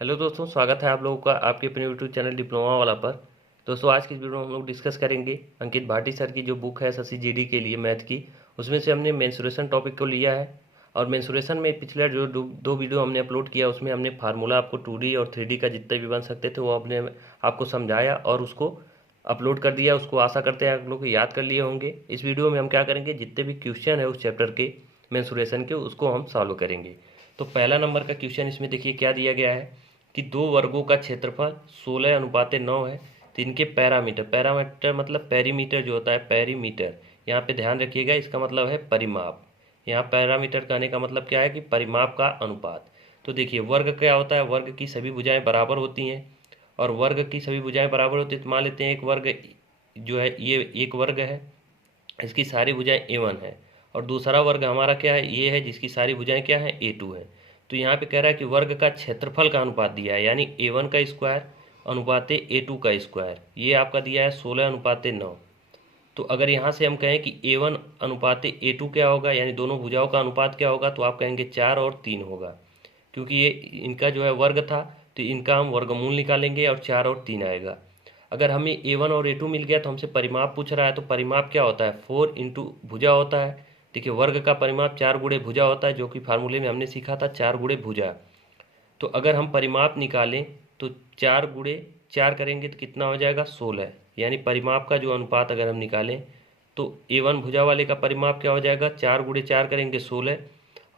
Hello दोस्तों, स्वागत है आप लोगों का आपके अपने यूट्यूब चैनल डिप्लोमा वाला पर। दोस्तों, आज की इस वीडियो में हम लोग डिस्कस करेंगे अंकित भाटी सर की जो बुक है एसएससी जीडी के लिए मैथ की। उसमें से हमने मेंसुरेशन टॉपिक को लिया है। और मेंसुरेशन में पिछले जो दो वीडियो हमने अपलोड किया उसमें हमने फार्मूला आपको 2D और 3D का जितने भी बन सकते थे वो हमने आपको समझाया और उसको अपलोड कर दिया। उसको आशा करते हैं आप लोग याद कर लिए होंगे। इस वीडियो में हम क्या करेंगे, जितने भी क्वेश्चन है उस चैप्टर के मेंसुरेशन के उसको हम सॉल्व करेंगे। तो पहला नंबर का क्वेश्चन इसमें देखिए क्या दिया गया है कि दो वर्गों का क्षेत्रफल 16:9 है। तो इनके पैरामीटर, पैरामीटर मतलब पेरीमीटर जो होता है, पेरीमीटर यहाँ पे ध्यान रखिएगा, इसका मतलब है परिमाप। यहाँ पैरामीटर कहने का मतलब क्या है कि परिमाप का अनुपात। तो देखिए वर्ग क्या होता है, वर्ग की सभी भुजाएं बराबर होती हैं। और वर्ग की सभी भुजाएं बराबर होती है तो मान लेते हैं एक वर्ग जो है ये एक वर्ग है, इसकी सारी भुजाएं A1 है। और दूसरा वर्ग हमारा क्या है, ये है जिसकी सारी भुजाएं क्या है, A2 है। तो यहाँ पे कह रहा है कि वर्ग का क्षेत्रफल का अनुपात दिया है, यानी A1 का स्क्वायर अनुपाते A2 का स्क्वायर, ये आपका दिया है 16:9। तो अगर यहाँ से हम कहें कि A1 अनुपाते A2 क्या होगा, यानी दोनों भुजाओं का अनुपात क्या होगा, तो आप कहेंगे 4 और 3 होगा। क्योंकि ये इनका जो है वर्ग था तो इनका हम वर्गमूल निकालेंगे और 4 और 3 आएगा। अगर हमें A1 और A2 मिल गया तो हमसे परिमाप पूछ रहा है, तो परिमाप क्या होता है, 4 इंटू भुजा होता है। देखिए वर्ग का परिमाप 4 गुणे भुजा होता है, जो कि फार्मूले में हमने सीखा था 4 गुणे भुजा। तो अगर हम परिमाप निकालें तो 4 गुणे 4 करेंगे तो कितना हो जाएगा, 16। यानी परिमाप का जो अनुपात अगर हम निकालें तो A1 भुजा वाले का परिमाप क्या हो जाएगा, 4 गुणे 4 करेंगे 16।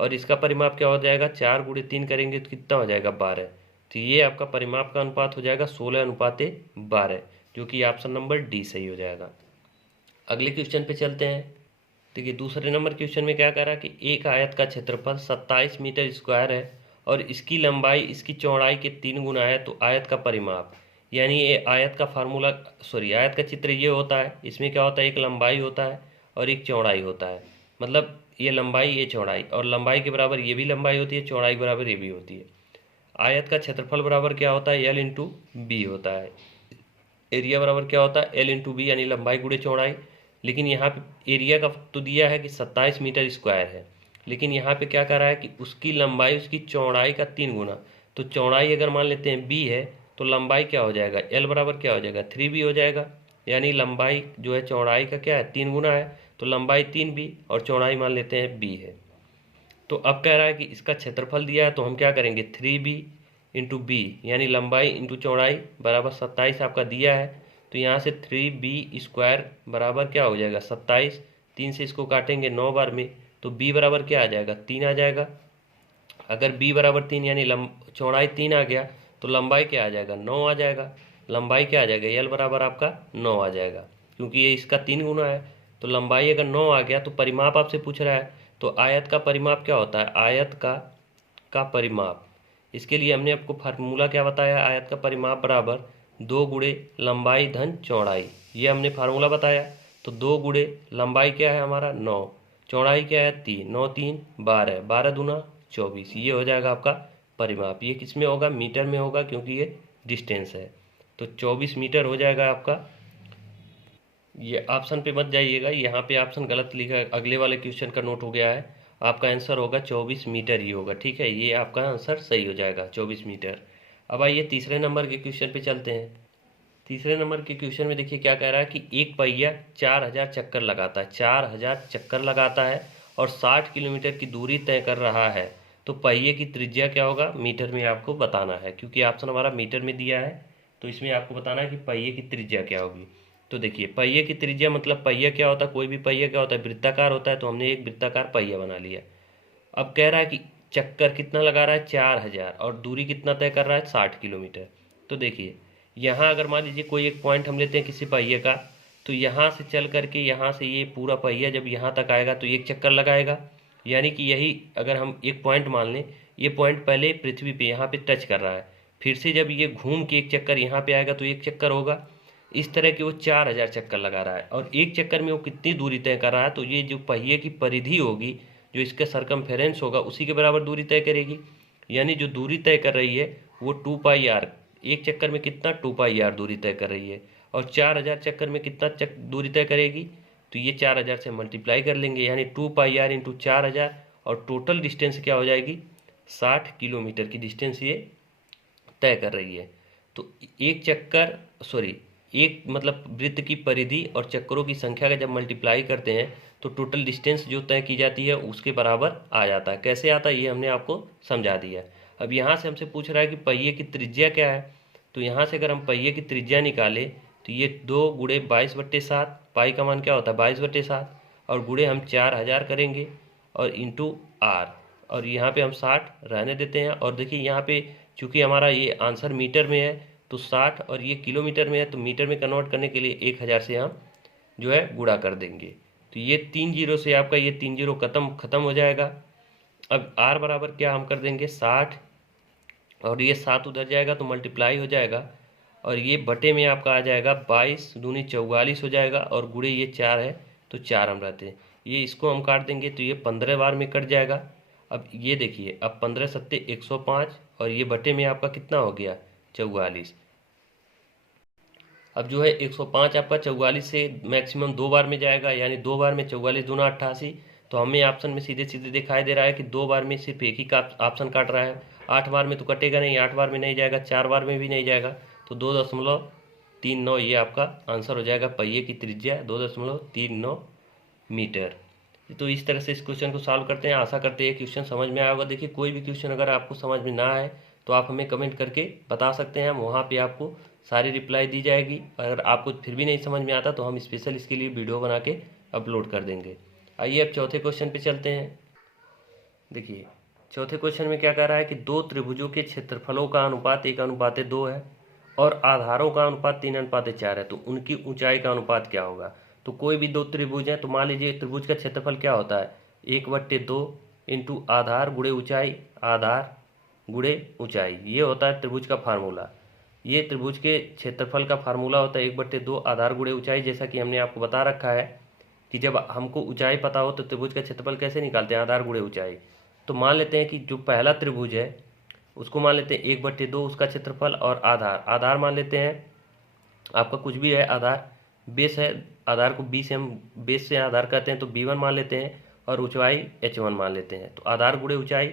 और इसका परिमाप क्या हो जाएगा, 4 गुणे 3 करेंगे तो कितना हो जाएगा, 12। तो ये आपका परिमाप का अनुपात हो जाएगा 16:12, जो कि ऑप्शन नंबर डी सही हो जाएगा। अगले क्वेश्चन पे चलते हैं। देखिए दूसरे नंबर क्वेश्चन में क्या कह रहा है कि एक आयत का क्षेत्रफल 27 मीटर स्क्वायर है और इसकी लंबाई इसकी चौड़ाई के 3 गुना है। तो आयत का परिमाप, यानी ये आयत का फार्मूला, सॉरी आयत का चित्र ये होता है। इसमें क्या होता है, एक लंबाई होता है और एक चौड़ाई होता है। मतलब ये लंबाई ये चौड़ाई, और लंबाई के बराबर ये भी लंबाई होती है, चौड़ाई के बराबर ये भी होती है। आयत का क्षेत्रफल बराबर क्या होता है, L इंटू बी होता है। एरिया बराबर क्या होता है, L इंटू बी, यानी लंबाई गुणे चौड़ाई। लेकिन यहाँ पे एरिया का तो दिया है कि 27 मीटर स्क्वायर है, लेकिन यहाँ पे क्या कर रहा है कि उसकी लंबाई उसकी चौड़ाई का 3 गुना। तो चौड़ाई अगर मान लेते हैं b है तो लंबाई क्या हो जाएगा, L बराबर क्या हो जाएगा, 3b हो जाएगा। यानी लंबाई जो है चौड़ाई का क्या है, 3 गुना है। तो लंबाई 3b और चौड़ाई मान लेते हैं b है। तो अब कह रहा है कि इसका क्षेत्रफल दिया है तो हम क्या करेंगे, 3b इंटू बी, यानी लंबाई इंटू चौड़ाई बराबर 27 आपका दिया है। तो यहाँ से 3b² बराबर क्या हो जाएगा, 27। 3 से इसको काटेंगे 9 बार में, तो b बराबर क्या आ जाएगा, 3 आ जाएगा। अगर b बराबर 3 यानी चौड़ाई 3 आ गया तो लंबाई क्या आ जाएगा, 9 आ जाएगा। लंबाई क्या आ जाएगा, L बराबर आपका 9 आ जाएगा, क्योंकि ये इसका 3 गुना है। तो लंबाई अगर 9 आ गया तो परिमाप आपसे पूछ रहा है, तो आयत का परिमाप क्या होता है, आयत का परिमाप। इसके लिए हमने आपको फार्मूला क्या बताया, आयत का परिमाप बराबर 2 गुणे लंबाई धन चौड़ाई, ये हमने फार्मूला बताया। तो 2 गुणे लंबाई क्या है हमारा 9, चौड़ाई क्या है 3, 9 3 12, 12 दूना 24, ये हो जाएगा आपका परिमाप। ये किस में होगा, मीटर में होगा, क्योंकि ये डिस्टेंस है। तो 24 मीटर हो जाएगा आपका। ये ऑप्शन पे मत जाइएगा, यहाँ पे ऑप्शन गलत लिखा है, अगले वाले क्वेश्चन का नोट हो गया है। आपका आंसर होगा 24 मीटर ही होगा, ठीक है, ये आपका आंसर सही हो जाएगा 24 मीटर। अब आइए तीसरे नंबर के क्वेश्चन पे चलते हैं। तीसरे नंबर के क्वेश्चन में देखिए क्या कह रहा है कि एक पहिया 4000 चक्कर लगाता है, 4000 चक्कर लगाता है और 60 किलोमीटर की दूरी तय कर रहा है। तो पहिए की त्रिज्या क्या होगा, मीटर में आपको बताना है, क्योंकि ऑप्शन हमारा मीटर में दिया है। तो इसमें आपको बताना है कि पहिए की त्रिज्या क्या होगी। तो देखिए पहिए की त्रिज्या मतलब पहिया क्या होता है, कोई भी पहिया क्या होता है, वृत्ताकार होता है। तो हमने एक वृत्ताकार पहिया बना लिया। अब कह रहा है कि चक्कर कितना लगा रहा है, 4000, और दूरी कितना तय कर रहा है, 60 किलोमीटर। तो देखिए यहाँ अगर मान लीजिए कोई एक पॉइंट हम लेते हैं किसी पहिए का, तो यहाँ से चल करके यहाँ से ये पूरा पहिया जब यहाँ तक आएगा तो एक चक्कर लगाएगा। यानी कि यही अगर हम एक पॉइंट मान लें, ये पॉइंट पहले पृथ्वी पे यहाँ पे टच कर रहा है, फिर से जब ये घूम के एक चक्कर यहाँ पे आएगा तो एक चक्कर होगा। इस तरह के वो 4000 चक्कर लगा रहा है, और एक चक्कर में वो कितनी दूरी तय कर रहा है, तो ये जो पहिए की परिधि होगी, जो इसका सरकमफेरेंस होगा, उसी के बराबर दूरी तय करेगी। यानी जो दूरी तय कर रही है वो 2πr, एक चक्कर में कितना 2πr दूरी तय कर रही है। और 4000 चक्कर में कितना दूरी तय करेगी, तो ये 4000 से मल्टीप्लाई कर लेंगे, यानी 2πr इंटू 4000, और टोटल डिस्टेंस क्या हो जाएगी, 60 किलोमीटर की डिस्टेंस ये तय कर रही है। तो एक चक्कर एक मतलब वृत्त की परिधि और चक्करों की संख्या का जब मल्टीप्लाई करते हैं तो टोटल डिस्टेंस जो तय की जाती है उसके बराबर आ जाता है। कैसे आता है ये हमने आपको समझा दिया। अब यहाँ से हमसे पूछ रहा है कि पहिए की त्रिज्या क्या है। तो यहाँ से अगर हम पहिए की त्रिज्या निकालें तो ये 2 गुणे 22/7, पाई का मान क्या होता है 22/7, और गुणे हम 4000 करेंगे और इंटू आर, और यहाँ पे हम 60 रहने देते हैं। और देखिए यहाँ पे चूंकि हमारा ये आंसर मीटर में है तो 60 और ये किलोमीटर में है तो मीटर में कन्वर्ट करने के लिए 1000 से हम जो है गुणा कर देंगे। तो ये 3 जीरो से आपका ये 3 जीरो खत्म हो जाएगा। अब आर बराबर क्या हम कर देंगे 60, और ये 7 उधर जाएगा तो मल्टीप्लाई हो जाएगा, और ये बटे में आपका आ जाएगा 22 दूनी 44 हो जाएगा, और गुणे ये 4 है तो 4 हम रहते हैं। ये इसको हम काट देंगे तो ये 15 बार में कट जाएगा। अब ये देखिए, अब 15 सत्ते 105, और ये बटे में आपका कितना हो गया 44। अब जो है 105 आपका 44 से मैक्सिमम 2 बार में जाएगा, यानी 2 बार में 44 दूना 88। तो हमें ऑप्शन में सीधे सीधे दिखाई दे रहा है कि 2 बार में सिर्फ एक ही का ऑप्शन काट रहा है। 8 बार में तो कटेगा नहीं, 8 बार में नहीं जाएगा, 4 बार में भी नहीं जाएगा। तो 2.39 ये आपका आंसर हो जाएगा। पहिए की त्रिज्या 2.39 मीटर। तो इस तरह से इस क्वेश्चन को सॉल्व करते हैं। आशा करते हैं क्वेश्चन समझ में आया होगा। देखिए कोई भी क्वेश्चन अगर आपको समझ में ना आए तो आप हमें कमेंट करके बता सकते हैं, हम वहाँ पे आपको सारी रिप्लाई दी जाएगी। अगर आपको फिर भी नहीं समझ में आता तो हम स्पेशल इसके लिए वीडियो बना के अपलोड कर देंगे। आइए अब चौथे क्वेश्चन पे चलते हैं। देखिए चौथे क्वेश्चन में क्या कह रहा है कि दो त्रिभुजों के क्षेत्रफलों का अनुपात 1:2 है और आधारों का अनुपात 3:4 है, तो उनकी ऊंचाई का अनुपात क्या होगा। तो कोई भी दो त्रिभुज है तो मान लीजिए त्रिभुज का क्षेत्रफल क्या होता है 1/2 इंटू आधार गुणे ऊंचाई, आधार गुणे ऊंचाई, ये होता है त्रिभुज का फार्मूला। ये त्रिभुज के क्षेत्रफल का फार्मूला होता है 1/2 आधार गुणे ऊंचाई। जैसा कि हमने आपको बता रखा है कि जब हमको ऊंचाई पता हो तो त्रिभुज का क्षेत्रफल कैसे निकालते हैं, आधार गुणे ऊंचाई। तो मान लेते हैं कि जो पहला त्रिभुज है उसको मान लेते हैं 1/2 उसका क्षेत्रफल, और आधार मान लेते हैं आपका कुछ भी है, आधार बेस है, आधार को बी से हम बेस से आधार कहते हैं तो b1 मान लेते हैं, और ऊंचाई h1 मान लेते हैं। तो आधार गुणे ऊंचाई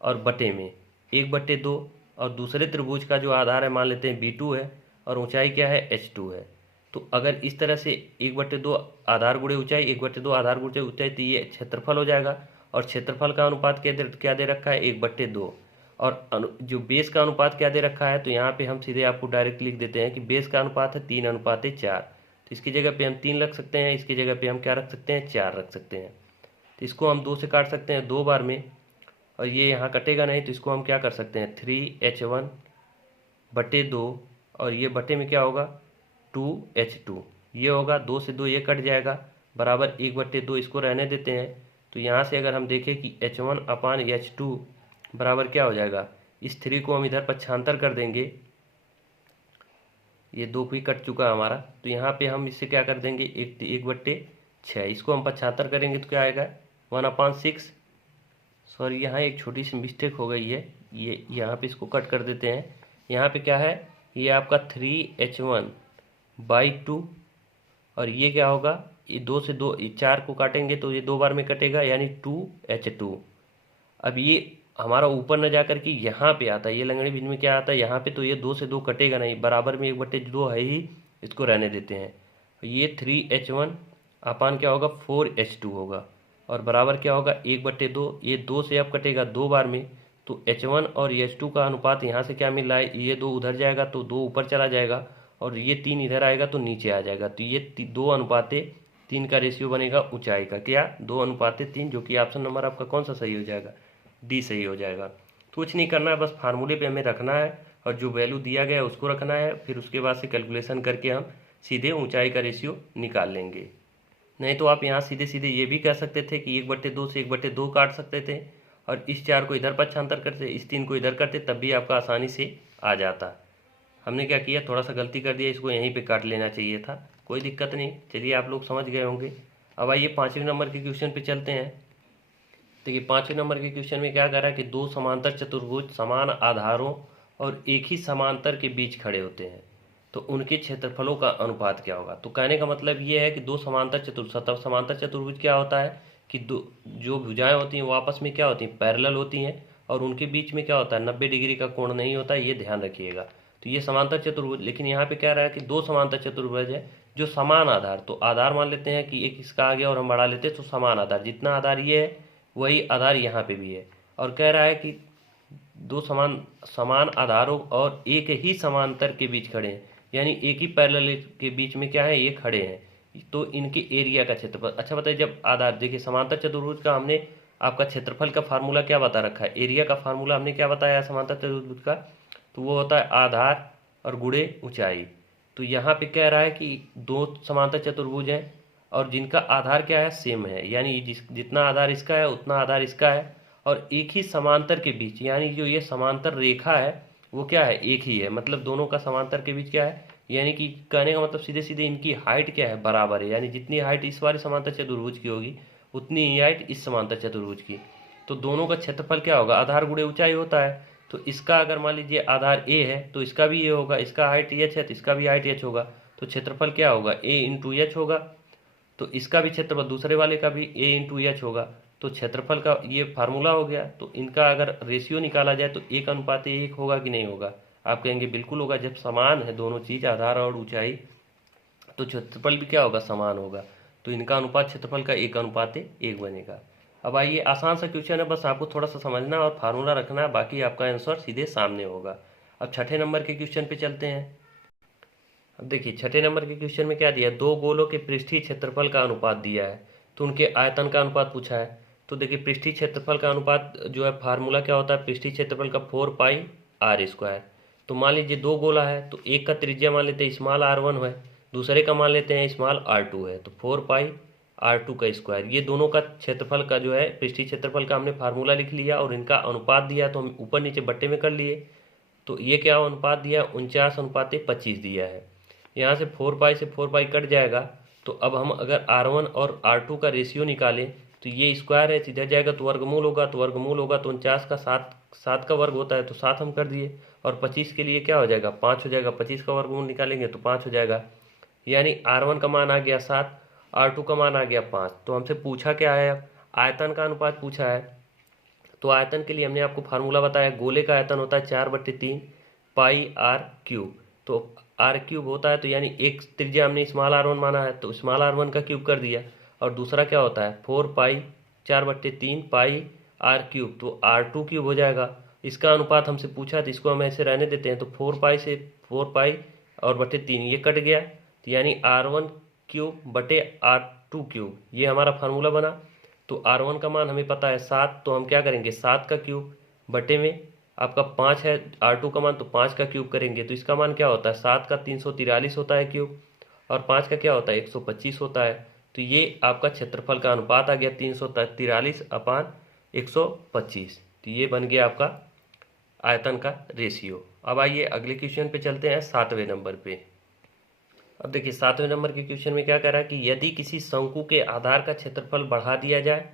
और बटे में 1/2, और दूसरे त्रिभुज का जो आधार है मान लेते हैं b2 है और ऊंचाई क्या है h2 है। तो अगर इस तरह से 1/2 आधार गुणे ऊंचाई 1/2 आधार गुणे ऊंचाई, तो ये क्षेत्रफल हो जाएगा। और क्षेत्रफल का अनुपात क्या दे रखा है 1/2, और जो बेस का अनुपात क्या दे रखा है, तो यहाँ पे हम सीधे आपको डायरेक्ट लिख देते हैं कि बेस का अनुपात है 3:4। तो इसकी जगह पे हम 3 रख सकते हैं, इसकी जगह पे हम क्या रख सकते हैं 4 रख सकते हैं। तो इसको हम 2 से काट सकते हैं 2 बार में, और ये यहाँ कटेगा नहीं, तो इसको हम क्या कर सकते हैं 3h1/2, और ये बटे में क्या होगा 2h2, ये होगा 2 से 2 ये कट जाएगा, बराबर 1/2 इसको रहने देते हैं। तो यहाँ से अगर हम देखें कि h1/h2 बराबर क्या हो जाएगा, इस 3 को हम इधर पक्षांतर कर देंगे, ये 2 भी कट चुका हमारा। तो यहाँ पे हम इससे क्या कर देंगे 1/6, इसको हम पक्षांतर करेंगे तो क्या आएगा 1/6। सॉरी यहाँ एक छोटी सी मिस्टेक हो गई है, ये यहाँ पे इसको कट कर देते हैं। यहाँ पे क्या है ये आपका 3h1/2, और ये क्या होगा ये 2 से 2 4 को काटेंगे तो ये 2 बार में कटेगा, यानी 2h2। अब ये हमारा ऊपर न जाकर के यहाँ पे आता है, ये लंगड़ी भिन्न में क्या आता है यहाँ पे, तो ये 2 से 2 कटेगा नहीं, बराबर में 1/2 है ही, इसको रहने देते हैं। ये 3h1 अपान क्या होगा 4h2 होगा, और बराबर क्या होगा 1/2, ये 2 से अब कटेगा 2 बार में, तो h1 और h2 का अनुपात यहाँ से क्या मिल रहा है, ये 2 उधर जाएगा तो 2 ऊपर चला जाएगा, और ये 3 इधर आएगा तो नीचे आ जाएगा। तो ये 2:3 का रेशियो बनेगा ऊंचाई का, क्या 2:3, जो कि ऑप्शन नंबर आपका कौन सा सही हो जाएगा, डी सही हो जाएगा। तो कुछ नहीं करना है, बस फार्मूले पे हमें रखना है और जो वैल्यू दिया गया है उसको रखना है, फिर उसके बाद से कैलकुलेशन करके हम सीधे ऊंचाई का रेशियो निकाल लेंगे। नहीं तो आप यहाँ सीधे सीधे ये भी कह सकते थे कि 1/2 से 1/2 काट सकते थे, और इस 4 को इधर पक्षांतर करते, इस 3 को इधर करते, तब भी आपका आसानी से आ जाता। हमने क्या किया, थोड़ा सा गलती कर दिया, इसको यहीं पे काट लेना चाहिए था, कोई दिक्कत नहीं। चलिए आप लोग समझ गए होंगे। अब आइए 5वें नंबर के क्वेश्चन पे चलते हैं। देखिए 5वें नंबर के क्वेश्चन में क्या कह रहा है कि दो समांतर चतुर्भुज समान आधारों और एक ही समांतर के बीच खड़े होते हैं, तो उनके क्षेत्रफलों का अनुपात क्या होगा। तो कहने का मतलब ये है कि दो समांतर समांतर चतुर्भुज क्या होता है कि दो जो भुजाएं होती हैं वो आपस में क्या होती हैं पैरेलल होती हैं, और उनके बीच में क्या होता है 90 डिग्री का कोण नहीं होता, ये ध्यान रखिएगा। तो ये समांतर चतुर्भुज, लेकिन यहाँ पे क्या रहा है कि दो समांतर चतुर्भुज है जो समान आधार, तो आधार मान लेते हैं कि एक इसका आ गया और हम बढ़ा लेते हैं, तो समान आधार, जितना आधार ये है वही आधार यहाँ पे भी है। और कह रहा है कि दो समान समान आधारों और एक ही समांतर के बीच खड़े हैं, यानी एक ही पैरेलल के बीच में क्या है ये खड़े हैं, तो इनके एरिया का क्षेत्रफल। अच्छा बताइए, जब आधार देखिए समांतर चतुर्भुज का हमने आपका क्षेत्रफल का फार्मूला क्या बता रखा है, एरिया का फार्मूला हमने क्या बताया है समांतर चतुर्भुज का, तो वो होता है आधार और गुणे ऊंचाई। तो यहाँ पे कह रहा है कि दो समांतर चतुर्भुज हैं और जिनका आधार क्या है सेम है, यानी जितना आधार इसका है उतना आधार इसका है, और एक ही समांतर के बीच, यानी जो ये समांतर रेखा है वो क्या है एक ही है, मतलब दोनों का समांतर के बीच क्या है, यानी कि कहने का मतलब सीधे सीधे इनकी हाइट क्या है बराबर है, यानी जितनी हाइट इस वाले समांतर चतुर्भुज की होगी उतनी ही हाइट इस समांतर चतुर्भुज की। तो दोनों का क्षेत्रफल क्या होगा, आधार गुणे ऊंचाई होता है। तो इसका अगर मान लीजिए आधार ए है तो इसका भी ये होगा, इसका हाइट एच है तो इसका भी हाइट एच होगा, तो क्षेत्रफल क्या होगा ए इंटू एच होगा। तो इसका भी क्षेत्रफल दूसरे वाले का भी ए इंटू एच होगा, तो क्षेत्रफल का ये फार्मूला हो गया। तो इनका अगर रेशियो निकाला जाए तो 1:1 होगा कि नहीं होगा, आप कहेंगे बिल्कुल होगा, जब समान है दोनों चीज आधार और ऊंचाई तो क्षेत्रफल भी क्या होगा समान होगा, तो इनका अनुपात क्षेत्रफल का 1:1 बनेगा। अब आइए आसान सा क्वेश्चन है, बस आपको थोड़ा सा समझना और फार्मूला रखना है, बाकी आपका आंसर सीधे सामने होगा। अब छठे नंबर के क्वेश्चन पे चलते हैं। अब देखिए छठे नंबर के क्वेश्चन में क्या दिया है, दो गोलों के पृष्ठीय क्षेत्रफल का अनुपात दिया है, तो उनके आयतन का अनुपात पूछा है। तो देखिए पृष्ठीय क्षेत्रफल का अनुपात जो है फार्मूला क्या होता है, पृष्ठीय क्षेत्रफल का 4πr²। तो मान लीजिए दो गोला है, तो एक का त्रिज्या मान लेते हैं स्मॉल r1 है, दूसरे का मान लेते हैं स्मॉल r2 है, तो 4πr² का स्क्वायर, ये दोनों का क्षेत्रफल का जो है पृष्ठीय क्षेत्रफल का हमने फार्मूला लिख लिया और इनका अनुपात दिया, तो हम ऊपर नीचे बट्टे में कर लिए। तो ये क्या अनुपात दिया 49:25 दिया है। यहाँ से 4π से 4π कट जाएगा, तो अब हम अगर r1 और r2 का रेशियो निकालें तो ये स्क्वायर है इधर जाएगा तो वर्गमूल होगा, तो वर्गमूल होगा तो 49 का 7 का वर्ग होता है, तो 7 हम कर दिए, और 25 के लिए क्या हो जाएगा 5 हो जाएगा, 25 का वर्गमूल निकालेंगे तो 5 हो जाएगा, यानी r1 का मान आ गया 7, r2 का मान आ गया 5। तो हमसे पूछा क्या है, आयतन का अनुपात पूछा है। तो आयतन के लिए हमने आपको फार्मूला बताया, गोले का आयतन होता है 4/3 πr³। तो r³ होता है, तो यानी एक त्रिज्या हमने स्मॉल r1 माना है तो स्मॉल r1 का क्यूब कर दिया, और दूसरा क्या होता है 4π 4/3 πr³, तो r2³ हो जाएगा। इसका अनुपात हमसे पूछा तो इसको हम ऐसे रहने देते हैं, तो 4π से 4π और बटे 3 ये कट गया, तो यानी r1³ बटे r2³, ये हमारा फार्मूला बना। तो r1 का मान हमें पता है 7, तो हम क्या करेंगे 7 का क्यूब बटे में आपका 5 है r2 का मान, तो 5 का क्यूब करेंगे, तो इसका मान क्या होता है 7 का 343 होता है क्यूब, और 5 का क्या होता है 125 होता है। तो ये आपका क्षेत्रफल का अनुपात आ गया 343/125, तो ये बन गया आपका आयतन का रेशियो। अब आइए अगले क्वेश्चन पे चलते हैं 7वें नंबर पे। अब देखिए 7वें नंबर के क्वेश्चन में क्या कह रहा है कि यदि किसी शंकु के आधार का क्षेत्रफल बढ़ा दिया जाए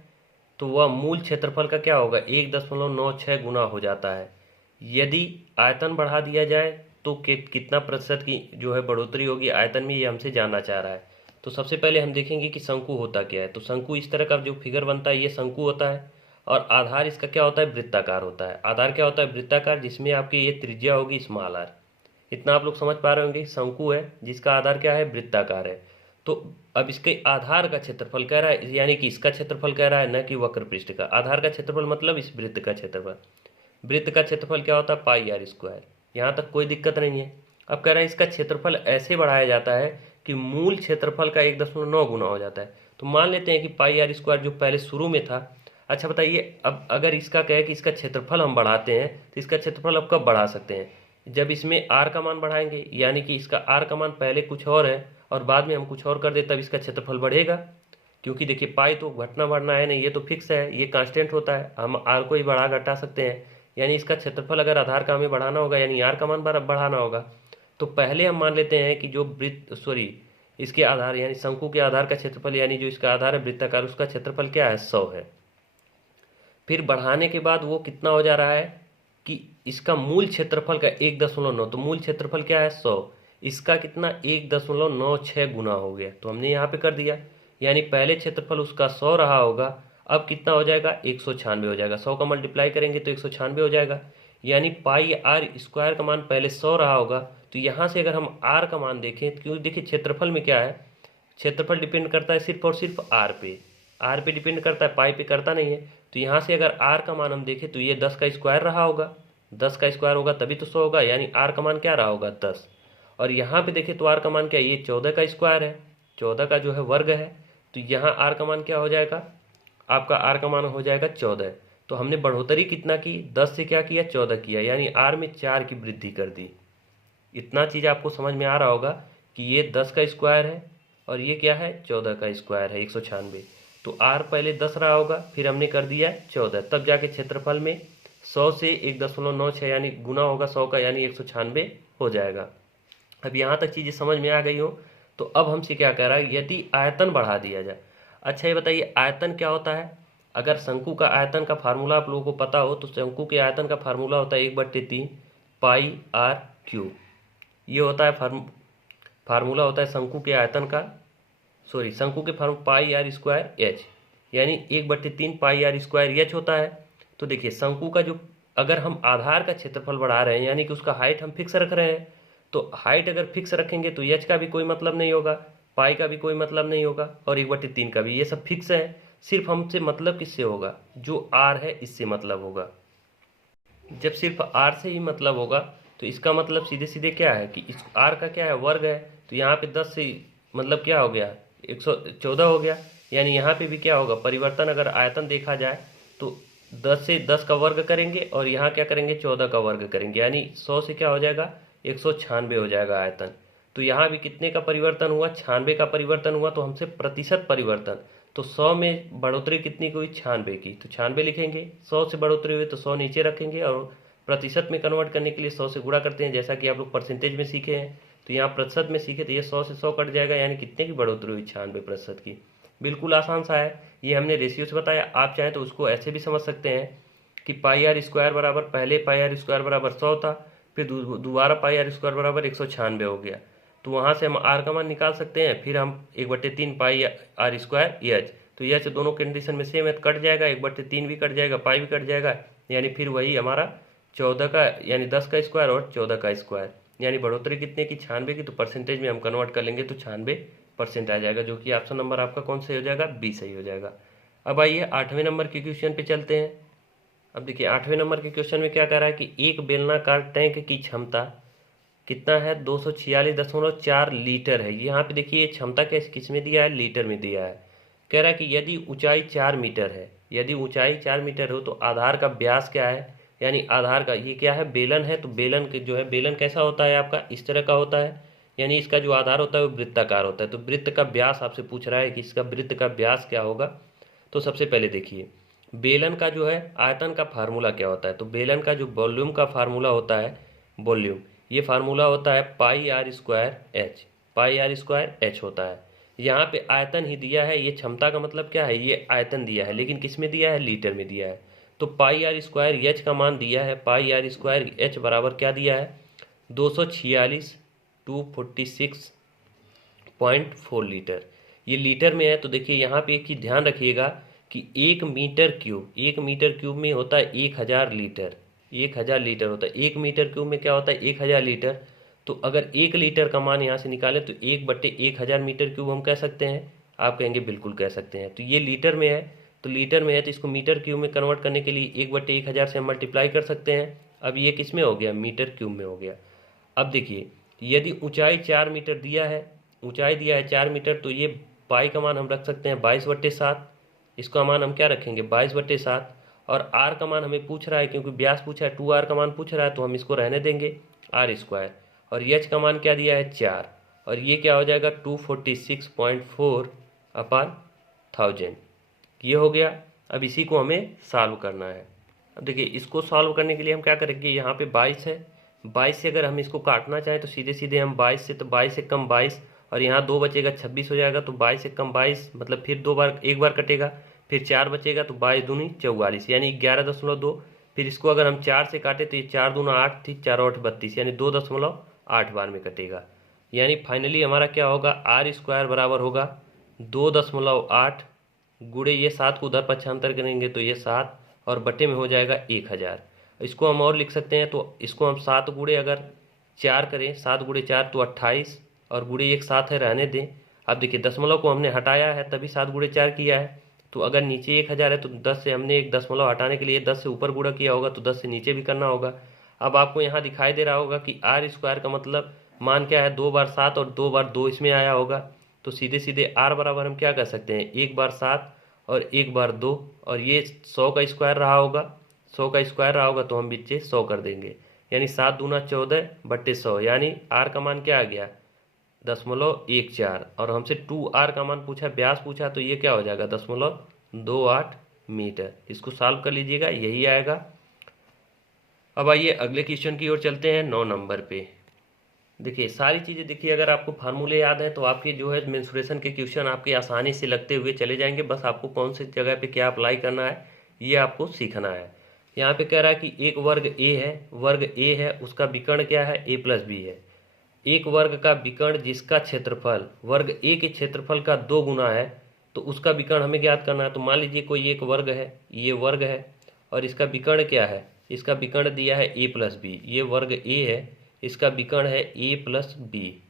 तो वह मूल क्षेत्रफल का क्या होगा 1.96 गुना हो जाता है। यदि आयतन बढ़ा दिया जाए तो कितना प्रतिशत की जो है बढ़ोतरी होगी आयतन में, ये हमसे जानना चाह रहा है। तो सबसे पहले हम देखेंगे कि शंकु होता क्या है। तो शंकु इस तरह का जो फिगर बनता है ये शंकु होता है, और आधार इसका क्या होता है वृत्ताकार होता है। आधार क्या होता है वृत्ताकार, जिसमें आपकी ये त्रिज्या होगी स्मॉल r। इतना आप लोग समझ पा रहे होंगे, शंकु है जिसका आधार क्या है वृत्ताकार है। तो अब इसके आधार का क्षेत्रफल कह रहा है, यानी कि इसका क्षेत्रफल कह रहा है, न कि वक्र पृष्ठ का। आधार का क्षेत्रफल मतलब इस वृत्त का क्षेत्रफल। वृत्त का क्षेत्रफल क्या होता है πr²। यहाँ तक कोई दिक्कत नहीं है। अब कह रहा है इसका क्षेत्रफल ऐसे बढ़ाया जाता है कि मूल क्षेत्रफल का 1.9 गुना हो जाता है। तो मान लेते हैं कि πr² जो पहले शुरू में था। अच्छा बताइए, अब अगर इसका कहे कि इसका क्षेत्रफल हम बढ़ाते हैं तो इसका क्षेत्रफल अब कब बढ़ा सकते हैं, जब इसमें r का मान बढ़ाएंगे, यानी कि इसका r का मान पहले कुछ और है और बाद में हम कुछ और कर दे तब इसका क्षेत्रफल बढ़ेगा। क्योंकि देखिए पाई तो घटना बढ़ना है नहीं, ये तो फिक्स है, ये कांस्टेंट होता है, हम r को ही बढ़ा घटा सकते हैं। यानी इसका क्षेत्रफल अगर आधार का हमें बढ़ाना होगा यानी r का मान बढ़ाना होगा। तो पहले हम मान लेते हैं कि जो इसके आधार यानी शंकु के आधार का क्षेत्रफल, यानी जो इसका आधार है वृत्ताकार, उसका क्षेत्रफल क्या है 100 है। फिर बढ़ाने के बाद वो कितना हो जा रहा है कि इसका मूल क्षेत्रफल का 1.9, तो मूल क्षेत्रफल क्या है 100, इसका कितना 1.96 गुना हो गया। तो हमने यहाँ पे कर दिया, यानी पहले क्षेत्रफल उसका 100 रहा होगा अब कितना हो जाएगा, 196 हो जाएगा। 100 का मल्टीप्लाई करेंगे तो 196 हो जाएगा। यानी पाई आर स्क्वायर का मान पहले 100 रहा होगा, तो यहाँ से अगर हम आर का मान देखें, क्योंकि देखिए क्षेत्रफल में क्या है, क्षेत्रफल डिपेंड करता है सिर्फ और सिर्फ आर पे, आर पे डिपेंड करता है, पाई पे करता नहीं है। तो यहाँ से अगर आर का मान हम देखें तो ये 10 का स्क्वायर रहा होगा, 10 का स्क्वायर होगा तभी तो 100 होगा, यानी आर का मान क्या रहा होगा, 10। और यहाँ पे देखें तो आर का मान क्या है, ये 14 का स्क्वायर है, 14 का जो है वर्ग है। तो यहाँ आर का मान क्या हो जाएगा, आपका आर का मान हो जाएगा 14। तो हमने बढ़ोतरी कितना की, 10 से क्या किया, 14 किया, यानी आर में 4 की वृद्धि कर दी। इतना चीज़ आपको समझ में आ रहा होगा कि ये 10 का स्क्वायर है और ये क्या है, 14 का स्क्वायर है, 196। तो आर पहले 10 रहा होगा, फिर हमने कर दिया 14, तब जाके क्षेत्रफल में 100 से 1.96 यानी गुना होगा 100 का, यानी 196 हो जाएगा। अब यहाँ तक चीज़ें समझ में आ गई हो, तो अब हमसे क्या कह रहा है, यदि आयतन बढ़ा दिया जाए। अच्छा ये बताइए आयतन क्या होता है। अगर शंकु का आयतन का फार्मूला आप लोगों को पता हो, तो शंकु के आयतन का फार्मूला होता है 1/3 पाई आर क्यूब। ये होता है फार्मूला होता है शंकु के आयतन का, सॉरी शंकु के formula pi are square h, यानी 1/3 पाई आर स्क्वायर एच होता है। तो देखिए शंकु का जो, अगर हम आधार का क्षेत्रफल बढ़ा रहे हैं, यानी कि उसका हाइट हम फिक्स रख रहे हैं, तो हाइट अगर फिक्स रखेंगे तो एच का भी कोई मतलब नहीं होगा, पाई का भी कोई मतलब नहीं होगा, और 1/3 का भी, ये सब फिक्स है। सिर्फ हमसे मतलब किससे होगा, जो आर है इससे मतलब होगा। जब सिर्फ आर से ही मतलब होगा तो इसका मतलब सीधे सीधे क्या है कि इस आर का क्या है, वर्ग है। तो यहाँ पे 10 से मतलब क्या हो गया, 114 हो गया। यानी यहाँ पे भी क्या होगा, परिवर्तन अगर आयतन देखा जाए तो 10 से 10 का वर्ग करेंगे और यहाँ क्या करेंगे, 14 का वर्ग करेंगे, यानी 100 से क्या हो जाएगा, 196 हो जाएगा आयतन। तो यहाँ भी कितने का परिवर्तन हुआ, 96 का परिवर्तन हुआ। तो हमसे प्रतिशत परिवर्तन, तो 100 में बढ़ोतरी कितनी की हुई, 96 की, तो 96 लिखेंगे। 100 से बढ़ोतरी हुई तो 100 नीचे रखेंगे, और प्रतिशत में कन्वर्ट करने के लिए 100 से गुणा करते हैं, जैसा कि आप लोग परसेंटेज में सीखे हैं। तो यहाँ प्रतिशत में सीखे तो ये 100 से 100 कट जाएगा, यानी कितने की बढ़ोतरी हुई, 96% की। बिल्कुल आसान सा है, ये हमने रेशियो से बताया। आप चाहें तो उसको ऐसे भी समझ सकते हैं कि पाई आर स्क्वायर बराबर, पहले पाई आर स्क्वायर बराबर 100 था, फिर दोबारा पाई आर स्क्वायर बराबर 196 हो गया। तो वहाँ से हम आर का मान निकाल सकते हैं, फिर हम 1/3 पाई आर स्क्वायर एच, तो एच दोनों कंडीशन में सेम है, कट जाएगा, 1/3 भी कट जाएगा, पाई भी कट जाएगा, यानी फिर वही हमारा 14 का, यानी 10 का स्क्वायर और 14 का स्क्वायर, यानी बढ़ोतरी कितने की, 96 की। तो परसेंटेज में हम कन्वर्ट कर लेंगे तो 96% आ जाएगा, जो कि ऑप्शन नंबर आपका कौन सही हो जाएगा, बी सही हो जाएगा। अब आइए 8वें नंबर के क्वेश्चन पे चलते हैं। अब देखिए 8वें नंबर के क्वेश्चन में क्या कह रहा है कि एक बेलनाकार टैंक की क्षमता कितना है, 246.4 लीटर है। यहाँ पे देखिए क्षमता किस में दिया है, लीटर में दिया है। कह रहा है कि यदि ऊंचाई 4 मीटर है, यदि ऊंचाई 4 मीटर हो तो आधार का व्यास क्या है, यानी आधार का, ये क्या है, बेलन है, तो बेलन के जो है, बेलन कैसा होता है आपका, इस तरह का होता है, यानी इसका जो आधार होता है वो वृत्ताकार होता है। तो वृत्त का व्यास आपसे पूछ रहा है कि इसका वृत्त का व्यास क्या होगा। तो सबसे पहले देखिए बेलन का जो है आयतन का फार्मूला क्या होता है, तो बेलन का जो वॉल्यूम का फार्मूला होता है, वॉल्यूम, ये फार्मूला होता है pi are square H, pi are square H होता है। यहाँ पे आयतन ही दिया है, ये क्षमता का मतलब क्या है, ये आयतन दिया है, लेकिन किस में दिया है, लीटर में दिया है। तो पाई आर स्क्वायर एच का मान दिया है, पाई आर स्क्वायर एच बराबर क्या दिया है, 246.4 लीटर, ये लीटर में है। तो देखिए यहाँ पे एक चीज़ ध्यान रखिएगा कि 1 मीटर क्यूब में होता है 1000 लीटर, 1000 लीटर होता है। 1 मीटर क्यूब में क्या होता है, 1000 लीटर। तो अगर 1 लीटर का मान यहाँ से निकालें तो 1/1000 मीटर क्यूब हम कह सकते हैं, आप कहेंगे बिल्कुल कह सकते हैं। तो ये लीटर में है, तो लीटर में है तो इसको मीटर क्यूब में कन्वर्ट करने के लिए 1/1000 से हम मल्टीप्लाई कर सकते हैं। अब ये किस में हो गया, मीटर क्यूब में हो गया। अब देखिए यदि ऊंचाई 4 मीटर दिया है, ऊंचाई दिया है 4 मीटर, तो ये पाई का मान हम रख सकते हैं 22/7, इसका मान हम क्या रखेंगे, 22/7। और आर का मान हमें पूछ रहा है, क्योंकि व्यास पूछा है, 2r का मान पूछ रहा है, तो हम इसको रहने देंगे आर स्क्वायर। और एच का मान क्या दिया है, 4, और ये क्या हो जाएगा 246.4/1000, ये हो गया। अब इसी को हमें सॉल्व करना है। अब देखिए इसको सॉल्व करने के लिए हम क्या करेंगे, यहाँ पे 22 है, 22 से अगर हम इसको काटना चाहें तो सीधे सीधे हम 22 से, तो 22 से कम 22, और यहाँ 2 बचेगा, 26 हो जाएगा। तो 22 से कम 22 मतलब फिर 2 बार, एक बार कटेगा, फिर 4 बचेगा, तो 22 दूनी 44, यानी 11.2। फिर इसको अगर हम 4 से काटे तो ये 4 दूना 8 थी, 4 और 8 32, यानी 2.8 बार में कटेगा। यानी फाइनली हमारा क्या होगा, आर स्क्वायर बराबर होगा 2.8 गुणे ये 7 को उधर पक्षांतर करेंगे तो ये 7 और बटे में हो जाएगा 1000। इसको हम और लिख सकते हैं, तो इसको हम 7 गुणे अगर 4 करें, 7 गुणे 4 तो 28 और गुणे 1 7 है, रहने दें। अब देखिए दशमलव को हमने हटाया है तभी 7 गुणे 4 किया है, तो अगर नीचे 1000 है तो 10 से हमने एक दशमलव हटाने के लिए 10 से ऊपर गुणा किया होगा, तो 10 से नीचे भी करना होगा। अब आपको यहाँ दिखाई दे रहा होगा कि आर स्क्वायर का मतलब मान क्या है, 2 बार 7 और 2 बार 2 इसमें आया होगा, तो सीधे सीधे आर बराबर हम क्या कर सकते हैं, 1 बार 7 और 1 बार 2, और ये 100 का स्क्वायर रहा होगा, 100 का स्क्वायर रहा होगा तो हम बीचे 100 कर देंगे, यानी 7 दूना 14 बट्टे 100, यानी आर का मान क्या आ गया, 0.14। और हमसे 2r का मान पूछा, व्यास पूछा, तो ये क्या हो जाएगा 0.28 मीटर। इसको सॉल्व कर लीजिएगा, यही आएगा। अब आइए अगले क्वेश्चन की ओर चलते हैं, 9 नंबर पे। देखिए सारी चीज़ें, देखिए अगर आपको फार्मूले याद हैं तो आपके जो है मेंसुरेशन के क्वेश्चन आपके आसानी से लगते हुए चले जाएंगे। बस आपको कौन सी जगह पे क्या अप्लाई करना है ये आपको सीखना है। यहाँ पे कह रहा है कि एक वर्ग ए है, वर्ग ए है, उसका विकर्ण क्या है, a प्लस बी है। एक वर्ग का विकर्ण जिसका क्षेत्रफल वर्ग ए के क्षेत्रफल का 2 गुना है, तो उसका विकर्ण हमें ज्ञात करना है। तो मान लीजिए कोई एक वर्ग है, ये वर्ग है और इसका विकर्ण क्या है, इसका विकर्ण दिया है a प्लस बी। ये वर्ग a है, इसका विकर्ण है a प्लस बी।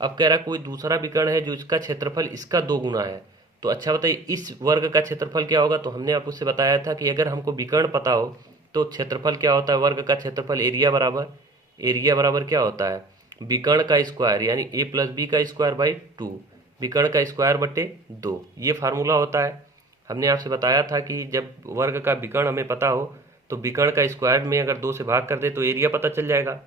अब कह रहा कोई दूसरा विकर्ण है जो इसका क्षेत्रफल इसका 2 गुना है, तो अच्छा बताइए इस वर्ग का क्षेत्रफल क्या होगा। तो हमने आपको से बताया था कि अगर हमको विकर्ण पता हो तो क्षेत्रफल क्या होता है, वर्ग का क्षेत्रफल एरिया बराबर क्या होता है, विकर्ण का स्क्वायर यानी a प्लस बी का स्क्वायर बाई 2, विकर्ण का स्क्वायर बटे 2, ये फार्मूला होता है। हमने आपसे बताया था कि जब वर्ग का विकर्ण हमें पता हो तो विकर्ण का स्क्वायर में अगर 2 से भाग कर दे तो एरिया पता चल जाएगा।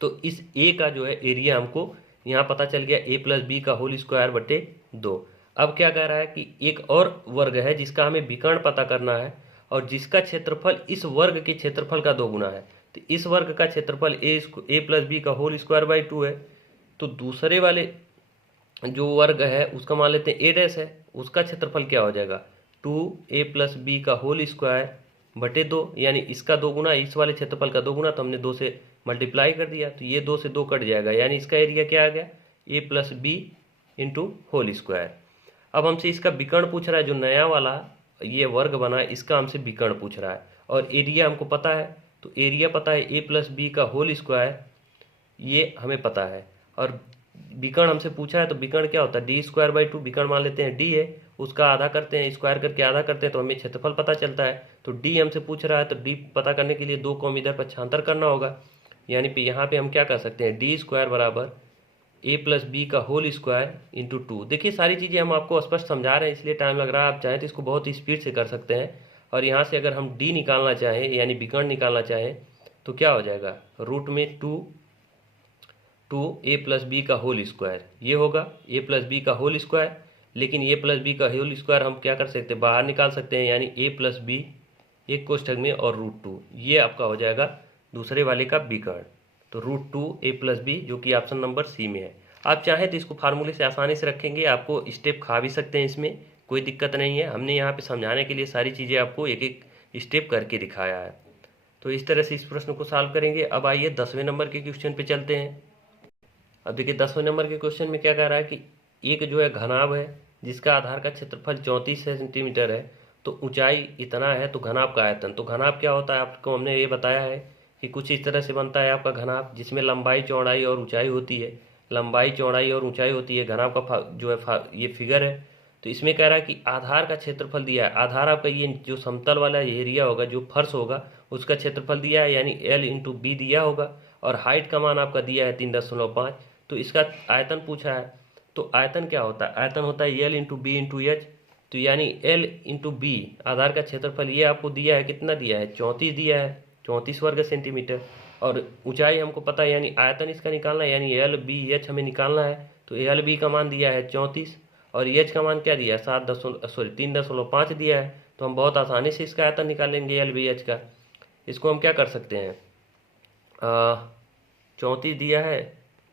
तो इस a का जो है एरिया हमको यहाँ पता चल गया, a प्लस बी का होल स्क्वायर बटे 2। अब क्या कह रहा है कि एक और वर्ग है जिसका हमें विकर्ण पता करना है और जिसका क्षेत्रफल इस वर्ग के क्षेत्रफल का 2 गुना है। तो इस वर्ग का क्षेत्रफल a प्लस बी का होल स्क्वायर बाई 2 है। तो दूसरे वाले जो वर्ग है उसका मान लेते हैं a डैश है, उसका क्षेत्रफल क्या हो जाएगा, 2a प्लस बी का होल स्क्वायर बटे 2, यानी इसका 2 गुना, इस वाले क्षेत्रफल का 2 गुना, तो हमने 2 से मल्टीप्लाई कर दिया, तो ये 2 से 2 कट जाएगा, यानी इसका एरिया क्या आ गया, a plus b into whole square. अब हमसे इसका विकर्ण पूछ रहा है, जो नया वाला ये वर्ग बना है इसका हमसे विकर्ण पूछ रहा है, और एरिया हमको पता है, तो एरिया पता है a प्लस बी का होल स्क्वायर, ये हमें पता है। और विकर्ण हमसे पूछा है तो विकर्ण क्या होता है, डी स्क्वायर बाई 2, विकर्ण मान लेते हैं d है, उसका आधा करते हैं, स्क्वायर करके आधा करते हैं तो हमें क्षेत्रफल पता चलता है। तो d हमसे पूछ रहा है तो d पता करने के लिए 2 को हम इधर पक्षांतर करना होगा, यानी पे यहाँ पे हम क्या कर सकते हैं, डी स्क्वायर बराबर a प्लस बी का होल स्क्वायर इंटू 2। देखिए सारी चीज़ें हम आपको स्पष्ट समझा रहे हैं इसलिए टाइम लग रहा है, आप चाहें तो इसको बहुत स्पीड से कर सकते हैं। और यहाँ से अगर हम d निकालना चाहें यानी विकर्ण निकालना चाहें तो क्या हो जाएगा, रूट में 2a प्लस बी का होल स्क्वायर, ये होगा a प्लस बी का होल स्क्वायर। लेकिन a प्लस बी का होल स्क्वायर हम क्या कर सकते हैं, बाहर निकाल सकते हैं, यानी a प्लस बी एक कोष्ठक में और √2, ये आपका हो जाएगा दूसरे वाले का विकर्ण। तो √2a प्लस बी जो कि ऑप्शन नंबर सी में है। आप चाहें तो इसको फार्मूले से आसानी से रखेंगे, आपको स्टेप खा भी सकते हैं, इसमें कोई दिक्कत नहीं है। हमने यहाँ पे समझाने के लिए सारी चीज़ें आपको एक एक स्टेप करके दिखाया है। तो इस तरह से इस प्रश्न को सॉल्व करेंगे। अब आइए 10वें नंबर के क्वेश्चन पे चलते हैं। अब देखिए 10वें नंबर के क्वेश्चन में क्या कह रहा है कि एक जो है घनाभ है जिसका आधार का क्षेत्रफल 34 सेंटीमीटर है, तो ऊंचाई इतना है, तो घनाभ का आयतन। तो घनाभ क्या होता है आपको हमने ये बताया है कि कुछ इस तरह से बनता है आपका घनाभ, जिसमें लंबाई चौड़ाई और ऊंचाई होती है, लंबाई चौड़ाई और ऊंचाई होती है। घनाभ का जो है ये फिगर है। तो इसमें कह रहा है कि आधार का क्षेत्रफल दिया है, आधार आपका ये जो समतल वाला एरिया होगा, जो फर्श होगा, उसका क्षेत्रफल दिया है, यानी l इंटू बी दिया होगा, और हाइट का मान आपका दिया है 3.5। तो इसका आयतन पूछा है, तो आयतन क्या होता है, आयतन होता है l into b into h. तो यानी l इंटू बी आधार का क्षेत्रफल ये आपको दिया है, कितना दिया है, 34 दिया है, 34 वर्ग सेंटीमीटर। और ऊंचाई हमको पता है, यानी आयतन इसका निकालना है, यानी एल बी एच हमें निकालना है। तो एल बी का मान दिया है 34 और एच का मान क्या दिया है, 3.5 दिया है। तो हम बहुत आसानी से इसका आयतन निकालेंगे एल बी एच का। इसको हम क्या कर सकते हैं, 34 दिया है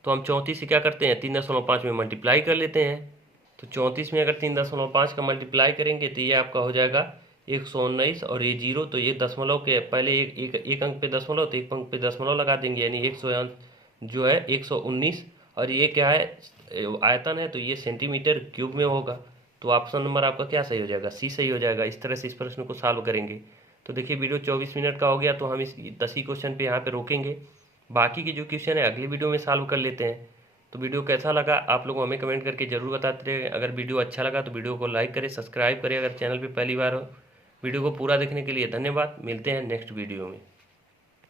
तो हम 34 से क्या करते हैं, 3.5 में मल्टीप्लाई कर लेते हैं। तो 34 में अगर 3.5 का मल्टीप्लाई करेंगे तो ये आपका हो जाएगा 119, और ये 0, तो ये दशमलव के पहले एक अंक पे दशमलव, तो एक अंक पे दशमलव लगा देंगे, यानी 100 जो है 119। और ये क्या है, आयतन है, तो ये सेंटीमीटर क्यूब में होगा। तो ऑप्शन नंबर आपका क्या सही हो जाएगा, सी सही हो जाएगा। इस तरह से इस प्रश्न को सॉल्व करेंगे। तो देखिए वीडियो 24 मिनट का हो गया, तो हम इस 10 ही क्वेश्चन पे यहाँ पे रोकेंगे। बाकी की जो क्वेश्चन है अगली वीडियो में सॉल्व कर लेते हैं। तो वीडियो कैसा लगा आप लोग हमें कमेंट करके जरूर बताते रहे। अगर वीडियो अच्छा लगा तो वीडियो को लाइक करें, सब्सक्राइब करें अगर चैनल पर पहली बार हो। वीडियो को पूरा देखने के लिए धन्यवाद। मिलते हैं नेक्स्ट वीडियो में।